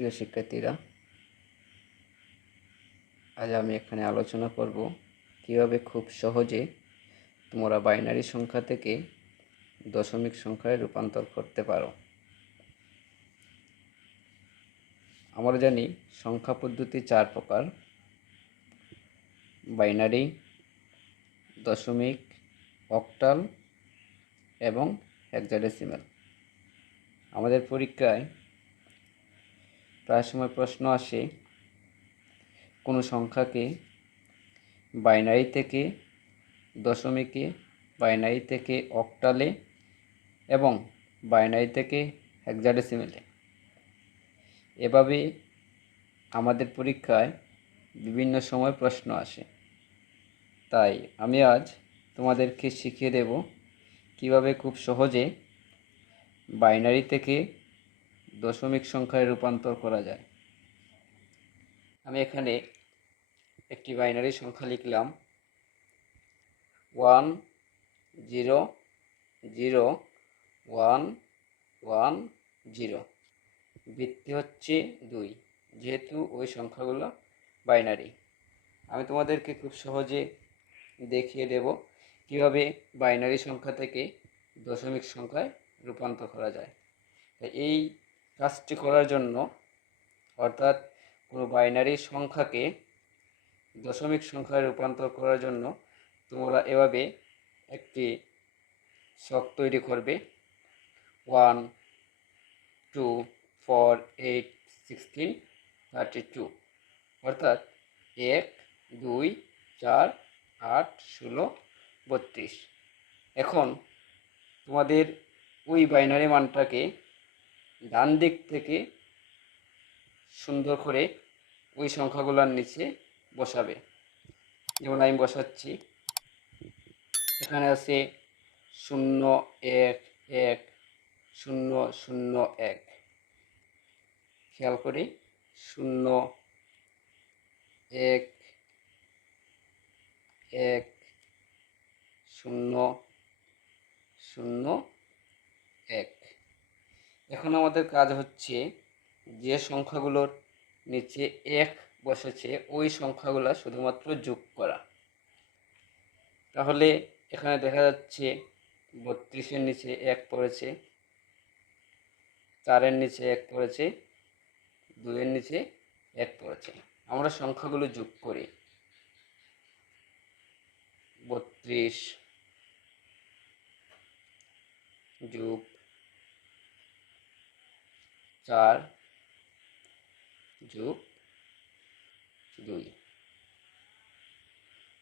প্রিয় শিক্ষার্থীরা, আজ আমি এখানে আলোচনা করব কীভাবে খুব সহজে তোমরা বাইনারি সংখ্যা থেকে দশমিক সংখ্যায় রূপান্তর করতে পারো। আমরা জানি সংখ্যা পদ্ধতি চার প্রকার। বাইনারি, দশমিক, অক্টাল এবং হেক্সাডেসিমাল। আমাদের পরীক্ষায় প্রায় সময় প্রশ্ন আসে, কোনো সংখ্যাকে বাইনারি থেকে দশমিকে, বাইনারি থেকে অক্টালে এবং বাইনারি থেকে হেক্সাডেসিমেলে। এভাবে আমাদের পরীক্ষায় বিভিন্ন সময় প্রশ্ন আসে। তাই আমি আজ তোমাদেরকে শিখিয়ে দেব কীভাবে খুব সহজে বাইনারি থেকে দশমিক সংখ্যায় রূপান্তর করা যায়। আমি এখানে একটি বাইনারি সংখ্যা লিখলাম। One, zero zero, one one, zero. বৃত্তি হচ্ছে দুই, যেহেতু ওই সংখ্যাগুলো বাইনারি। আমি তোমাদেরকে খুব সহজে দেখিয়ে দেব কীভাবে বাইনারি সংখ্যা থেকে দশমিক সংখ্যায় রূপান্তর করা যায়। এই কাজটি করার জন্য, অর্থাৎ কোনো বাইনারি সংখ্যাকে দশমিক সংখ্যায় রূপান্তর করার জন্য তোমরা এভাবে একটি শখ তৈরি করবে। One, two, four, eight, sixteen, thirty two. অর্থাৎ এক, দুই, চার, আট, ষোলো, বত্রিশ। এখন তোমাদের ওই বাইনারি মানটাকে ডান দিক থেকে সুন্দর করে ওই সংখ্যাগুলোর নিচে বসাবে। যেমন আমি বসাচ্ছি, এখানে আছে শূন্য এক এক, শূন্য শূন্য এক। খেয়াল করি, শূন্য, এক এক, শূন্য শূন্য, এক। এখন আমাদের কাজ হচ্ছে যে সংখ্যাগুলোর নিচে এক বসেছে, ওই সংখ্যাগুলো শুধুমাত্র যোগ করা। তাহলে এখানে দেখা যাচ্ছে বত্রিশের নিচে এক পড়েছে, চারের নিচে এক পড়েছে, দুইয়ের নিচে এক পড়েছে। আমরা সংখ্যাগুলো যোগ করি। বত্রিশ যোগ চার যোগ দুই।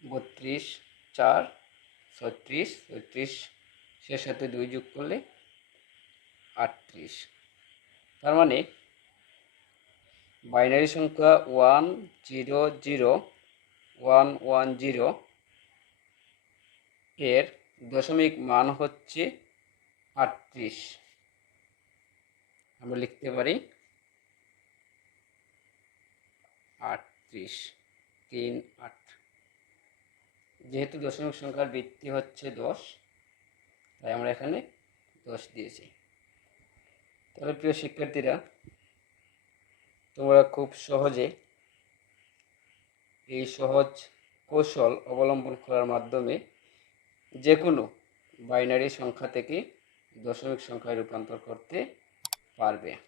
বত্রিশ, চার, ছত্রিশ ছত্রিশ সে সাথে দুই যোগ করলে আটত্রিশ। তার মানে বাইনারি সংখ্যা one zero zero, one one zero এর দশমিক মান হচ্ছে আটত্রিশ। আমরা লিখতে পারি আটত্রিশ তিন আট। যেহেতু দশমিক সংখ্যার বৃত্তি হচ্ছে দশ, তাই আমরা এখানে দশ দিয়েছি। তাহলে প্রিয় শিক্ষার্থীরা, তোমরা খুব সহজে এই সহজ কৌশল অবলম্বন করার মাধ্যমে যে কোনো বাইনারি সংখ্যা থেকে দশমিক সংখ্যায় রূপান্তর করতে Barbie.